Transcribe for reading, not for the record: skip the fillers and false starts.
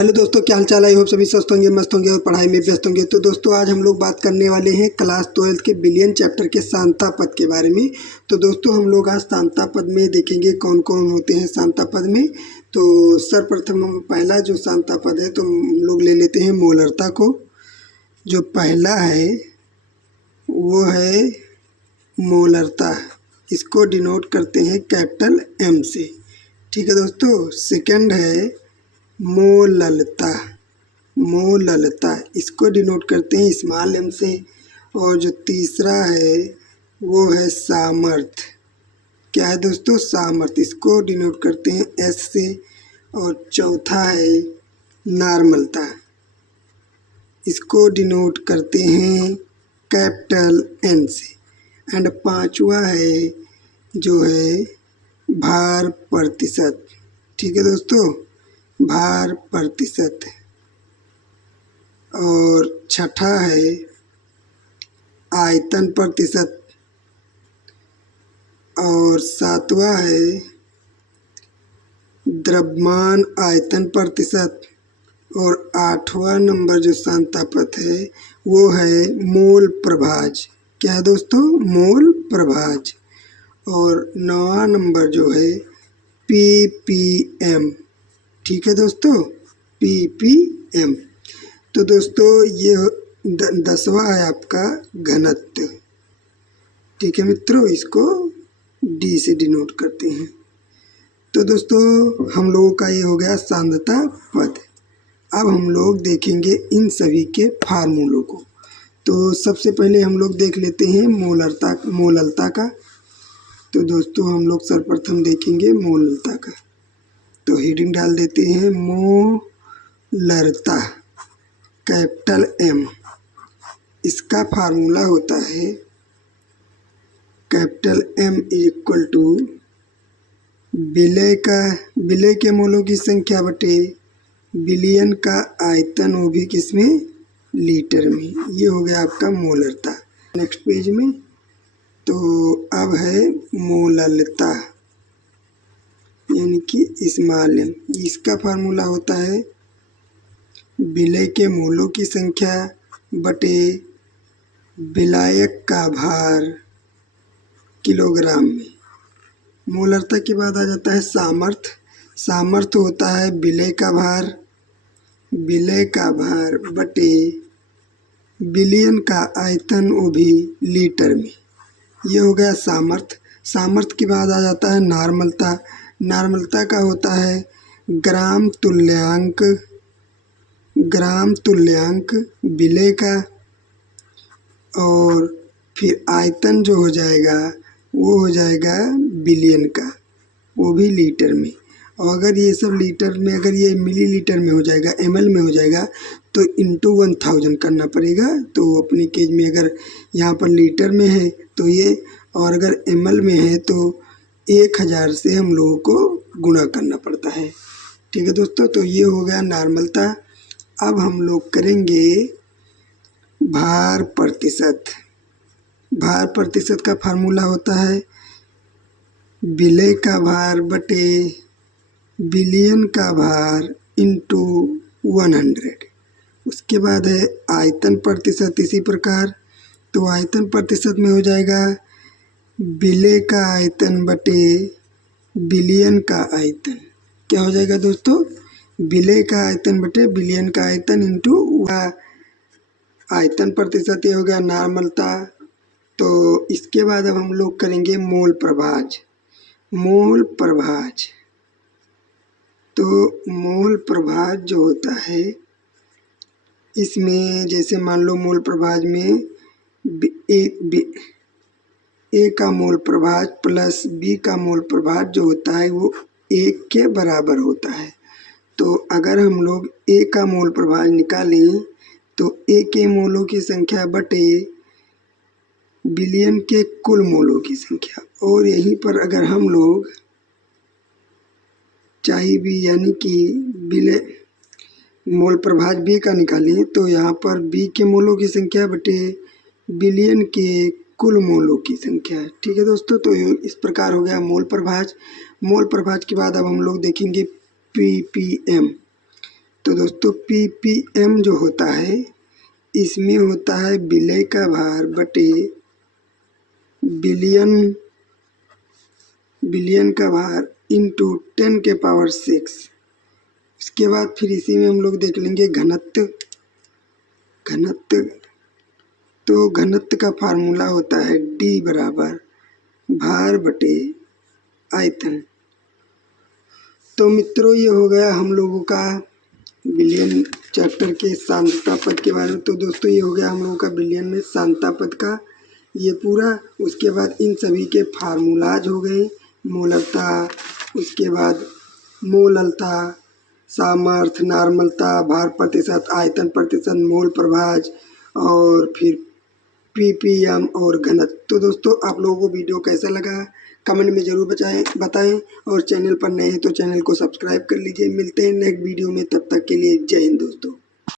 Hello दोस्तों, क्या हाल चाल है। होप सभी स्वस्थ होंगे, मस्त होंगे और पढ़ाई में व्यस्त होंगे। तो दोस्तों आज हम लोग बात करने वाले हैं क्लास 12 के बिलियन चैप्टर के सांता पद के बारे में। तो दोस्तों हम लोग आज सांता पद में देखेंगे कौन कौन होते हैं सांता पद में। तो सर्वप्रथम हम पहला जो सांता पद है तो हम लोग ले लेते हैं मोलरता को। जो पहला है वो है मोलरता, इसको डिनोट करते हैं कैपिटल एम से। ठीक है दोस्तों। सेकंड है मोललता, मोललता इसको डिनोट करते हैं स्मॉल एम से। और जो तीसरा है वो है सामर्थ। क्या है दोस्तों? सामर्थ, इसको डिनोट करते हैं एस से। और चौथा है नॉर्मलता, इसको डिनोट करते हैं कैपिटल एन से। एंड पांचवा है जो है भार प्रतिशत। ठीक है दोस्तों, भार प्रतिशत। और छठा है आयतन प्रतिशत। और सातवां है द्रव्यमान आयतन प्रतिशत। और आठवां नंबर जो सांता पद है वो है मोल प्रभाज। क्या है दोस्तों? मोल प्रभाज। और नौवां नंबर जो है ppm। ठीक है दोस्तों, ppm। तो दोस्तों ये 10वां है आपका घनत्व। ठीक है मित्रों, इसको डी से डिनोट करते हैं। तो दोस्तों हम लोगों का ये हो गया सांद्रता पद। अब हम लोग देखेंगे इन सभी के फार्मूलों को। तो सबसे पहले हम लोग देख लेते हैं मोललता का। तो दोस्तों हम लोग सर्वप्रथम देखेंगे मोललता का। तो हेडिंग डाल देते हैं मोलरता कैपिटल एम। इसका फार्मूला होता है कैपिटल एम इक्वल टू विलय के मोलों की संख्या बटे बिलियन का आयतन, वो भी किसमें? लीटर में। ये हो गया आपका मोलरता। नेक्स्ट पेज में तो अब है मोललता यानी कि स्मॉल एम। इसका फार्मूला होता है विलय के मोलों की संख्या बटे विलायक का भार किलोग्राम में। मोलरता के बाद आ जाता है सामर्थ्य। सामर्थ्य होता है विलय का भार बटे बिलियन का आयतन, वो भी लीटर में। ये हो गया सामर्थ्य। सामर्थ्य के बाद आ जाता है नॉर्मलता। नॉर्मलता का होता है ग्राम तुल्यांक विलय का। और फिर आयतन जो हो जाएगा वो हो जाएगा बिलियन का, वो भी लीटर में। और अगर ये सब लीटर में, अगर ये मिलीलीटर में हो जाएगा, ml में हो जाएगा तो इंटू 1000 करना पड़ेगा। तो अपने केज में अगर यहाँ पर लीटर में है तो ये, और अगर ml में है तो 1000 से हम लोगों को गुणा करना पड़ता है। ठीक है दोस्तों, तो ये हो गया नॉर्मलता। अब हम लोग करेंगे भार प्रतिशत। भार प्रतिशत का फार्मूला होता है विलय का भार बटे बिलियन का भार इंटू 100। उसके बाद है आयतन प्रतिशत। इसी प्रकार तो आयतन प्रतिशत में हो जाएगा विलय का आयतन बटे बिलियन का आयतन। क्या हो जाएगा दोस्तों? विलय का आयतन बटे बिलियन का आयतन इंटू आयतन प्रतिशत। ये हो गया नॉर्मलता। तो इसके बाद अब हम लोग करेंगे मोल प्रभाज। मोल प्रभाज, तो मोल प्रभाज जो होता है इसमें जैसे मान लो मोल प्रभाज में ए का मोल प्रभाज प्लस बी का मोल प्रभाज जो होता है वो 1 के बराबर होता है। तो अगर हम लोग ए का मोल प्रभाज निकालें तो ए के मोलों की संख्या बटे बिलियन के कुल मोलों की संख्या। और यहीं पर अगर हम लोग चाहे भी यानी कि विलय मोल प्रभाज बी का निकालें तो यहाँ पर बी के मोलों की संख्या बटे बिलियन के कुल मोलों की संख्या। ठीक है दोस्तों, तो इस प्रकार हो गया मोल प्रभाज। मोल प्रभाज के बाद अब हम लोग देखेंगे ppm। तो दोस्तों ppm जो होता है इसमें होता है विलय का भार बटे बिलियन का भार इंटू 10⁶। इसके बाद फिर इसी में हम लोग देख लेंगे घनत्व। तो घनत्व का फार्मूला होता है D बराबर भार बटे आयतन। तो मित्रों ये हो गया हम लोगों का विलियन चैप्टर के सांद्रता पद के बारे में। तो दोस्तों ये हो गया हम लोगों का विलियन में सांद्रता पद का ये पूरा। उसके बाद इन सभी के फार्मूलाज हो गए, मोलरता, उसके बाद मोललता, सामर्थ्य, नॉर्मलता, भार प्रतिशत, आयतन प्रतिशत, मोल प्रभाज और फिर ppm और घनत्व। तो दोस्तों आप लोगों को वीडियो कैसा लगा कमेंट में ज़रूर बताएं और चैनल पर नए हैं तो चैनल को सब्सक्राइब कर लीजिए। मिलते हैं नेक्स्ट वीडियो में, तब तक के लिए जय हिंद दोस्तों।